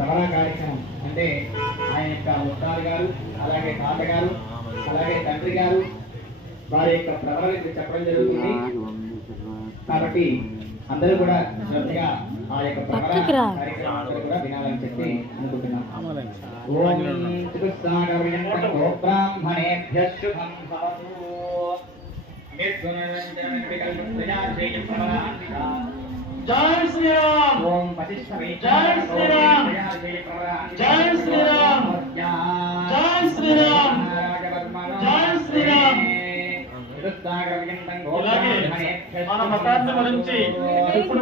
ప్రవణ కార్యక్రమం. అంటే ఆయన యొక్క ముత్తారు గారు అలాగే తాతగారు అలాగే తండ్రి గారు వారి యొక్క ప్రవణ చెప్పడం జరుగుతుంది. కాబట్టి అందరూ కూడా శ్రద్ధగా ఆ యొక్క రా. కార్యక్రమం కూడా వినాలని చెప్పి అనుకుంటున్నాం. గోబ్రాహ్మణేభ్యः శుభం భవతు నిర్గుణరంజన నిర్వికల్పత్రయాజేయ ప్రవరాన్వితా జై శ్రీరామ్. ఓం పతిష్టమే శ్రీరామ్. శ్రీరామ్. శ్రీరామ్. శ్రీరామ్. మన మతాన్ని గురించి ఇప్పుడు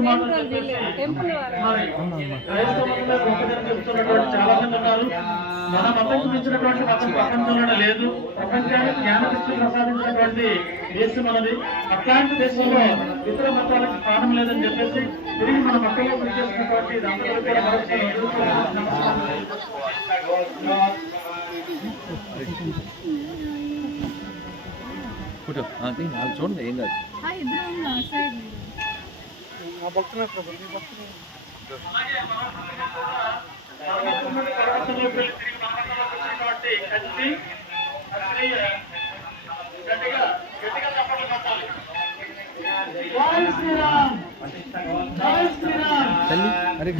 చెప్తున్నటువంటి చాలా మంది ఉన్నారు మన మతం గురించినటువంటి మతం ప్రపంచంలోనే లేదు ప్రపంచానికి జ్ఞానం శిక్షణ ప్రసాదించినటువంటి దేశం మనది అట్లాంటి దేశంలో ఇతర మతాలకు లేదని చెప్పేసి తిరిగి మన మతంలో చేసినటువంటి దాంట్లో కూడా మరొకసారి ఎదుర్కోవాలని నమస్కారం ఫోటో అది వాళ్ళు చూడండి ఏం కాదు పర్వతంలోకి వెళ్ళి తిరిగి మన మతంలోకి వచ్చినటువంటి కత్తి, కత్తి, గట్టిగా గట్టిగా చప్పట్లు अरे।